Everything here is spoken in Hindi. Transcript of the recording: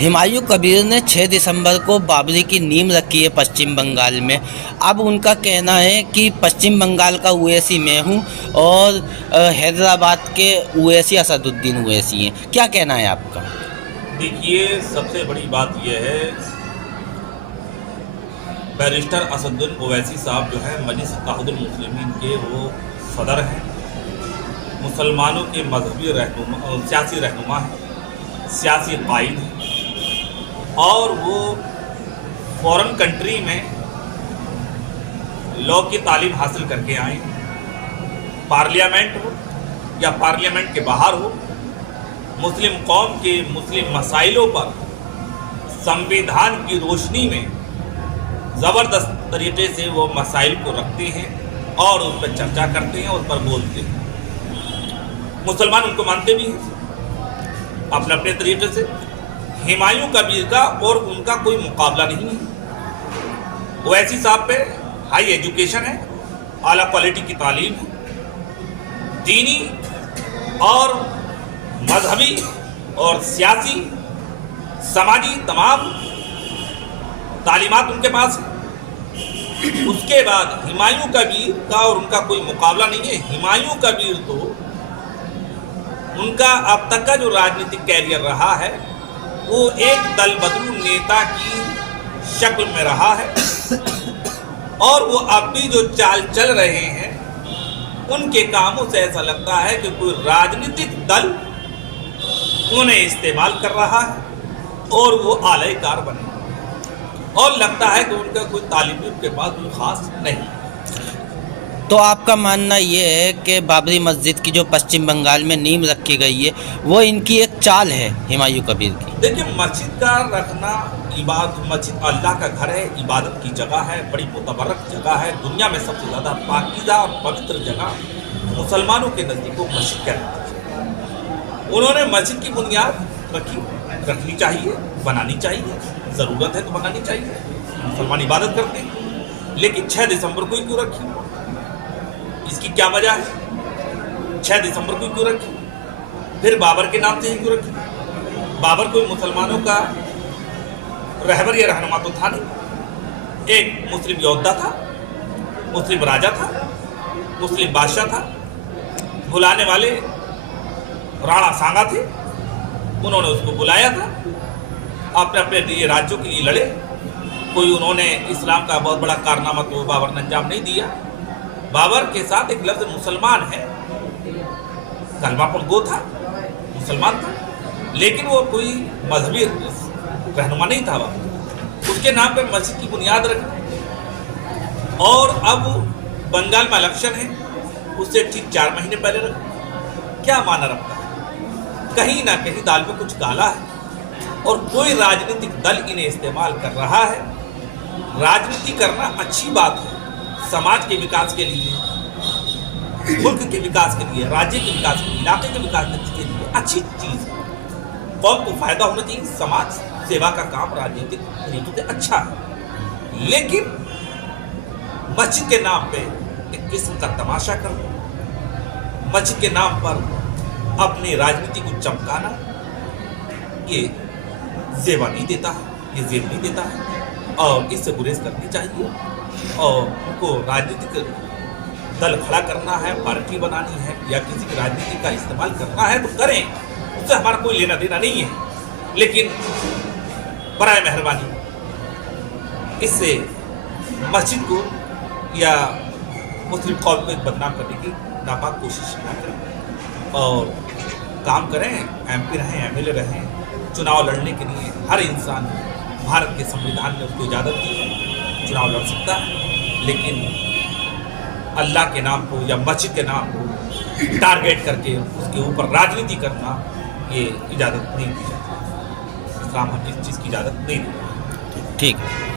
हुमायूं कबीर ने 6 दिसंबर को बाबरी की नींव रखी है पश्चिम बंगाल में। अब उनका कहना है कि पश्चिम बंगाल का ओवैसी मैं हूं और हैदराबाद के ओवैसी असदुद्दीन ओवैसी हैं। क्या कहना है आपका? देखिए, सबसे बड़ी बात यह है, बैरिस्टर असदुद्दीन ओवैसी साहब जो है मजलिस इत्तेहादुल मुस्लिमीन के वो सदर हैं, मुसलमानों के मजहबी रहनुमा, सियासी रहनुमा हैं, सियासी कायद हैं और वो फॉरेन कंट्री में लॉ की तालीम हासिल करके आए। पार्लियामेंट हो या पार्लियामेंट के बाहर हो, मुस्लिम कौम के मुस्लिम मसाइलों पर संविधान की रोशनी में ज़बरदस्त तरीके से वो मसाइल को रखते हैं और उस पर चर्चा करते हैं, उस पर बोलते हैं। मुसलमान उनको मानते भी हैं अपने अपने तरीके से। हुमायूं कबीर का और उनका कोई मुकाबला नहीं है। ओवैसी साहब पे हाई एजुकेशन है, आला क्वालिटी की तालीम है, दीनी और मजहबी और सियासी समाजी तमाम तालीमात उनके पास है। उसके बाद हुमायूं कबीर का और उनका कोई मुकाबला नहीं है। हुमायूं कबीर तो उनका अब तक का जो राजनीतिक कैरियर रहा है वो एक दल बदलू नेता की शक्ल में रहा है और वो अब भी जो चाल चल रहे हैं उनके कामों से ऐसा लगता है कि कोई राजनीतिक दल उन्हें इस्तेमाल कर रहा है और वो आलयकार बने, और लगता है कि उनका कोई तालिब उनके पास कोई खास नहीं। तो आपका मानना ये है कि बाबरी मस्जिद की जो पश्चिम बंगाल में नींव रखी गई है वो इनकी एक चाल है हुमायूं कबीर की? देखिए, मस्जिद का रखना, मस्जिद अल्लाह का घर है, इबादत की जगह है, बड़ी मुतबरक जगह है, दुनिया में सबसे ज़्यादा पाकीज़ा और पवित्र जगह मुसलमानों के नज़दीक को मस्जिद कहलाती है। उन्होंने मस्जिद की बुनियाद रखनी चाहिए, बनानी चाहिए, ज़रूरत है तो बनानी चाहिए। मुसलमान इबादत करते हैं, लेकिन 6 दिसंबर को ही क्यों रखी? इसकी क्या वजह है? 6 दिसंबर को क्यों रखी? फिर बाबर के नाम से ही क्यों रखी? बाबर कोई मुसलमानों का रहबर या रहनुमा तो था नहीं। एक मुस्लिम योद्धा था, मुस्लिम राजा था, मुस्लिम बादशाह था। बुलाने वाले राणा सांगा थे, उन्होंने उसको बुलाया था। अपने अपने लिए राज्यों के लिए लड़े। कोई उन्होंने इस्लाम का बहुत बड़ा कारनामा तो बाबर ने अंजाम नहीं दिया। बाबर के साथ एक लफ्ज़ मुसलमान है, कलमा पर गो था, मुसलमान था, लेकिन वो कोई मजहबी रहनुमा नहीं था। उसके नाम पे मस्जिद की बुनियाद रखी और अब बंगाल में इलेक्शन है, उससे ठीक 4 महीने पहले रखा। क्या माना रखता है? कहीं ना कहीं दाल में कुछ काला है और कोई राजनीतिक दल इन्हें इस्तेमाल कर रहा है। राजनीति करना अच्छी बात है, समाज के विकास के लिए, मुल्क के विकास के लिए, राज्य के विकास के लिए, इलाके के विकास के लिए अच्छी चीज़ है। कौम को फायदा होना चाहिए। समाज सेवा का काम राजनीतिक तरीके से अच्छा है, लेकिन मस्जिद के नाम पे एक किस्म का तमाशा करना, मस्जिद के नाम पर अपनी राजनीति को चमकाना, ये जेबा नहीं देता है, ये जेब नहीं देता है और इससे गुरेज करनी चाहिए। और उनको राजनीतिक दल खड़ा करना है, पार्टी बनानी है या किसी की राजनीति का इस्तेमाल करना है तो करें, उससे हमारा कोई लेना देना नहीं है। लेकिन बराए मेहरबानी इससे मस्जिद को या मुस्लिम कौम को बदनाम करने की नापाक कोशिश न करें और काम करें। MP रहें, MLA रहें, चुनाव लड़ने के लिए हर इंसान भारत के संविधान ने उसको इजाज़त दी है, चुनाव लड़ सकता है, लेकिन अल्लाह के नाम को या मस्जिद के नाम को टारगेट करके उसके ऊपर राजनीति करना ये इजाज़त नहीं दी जाती। इस्लाम इस चीज़ की इजाज़त नहीं देता। ठीक है।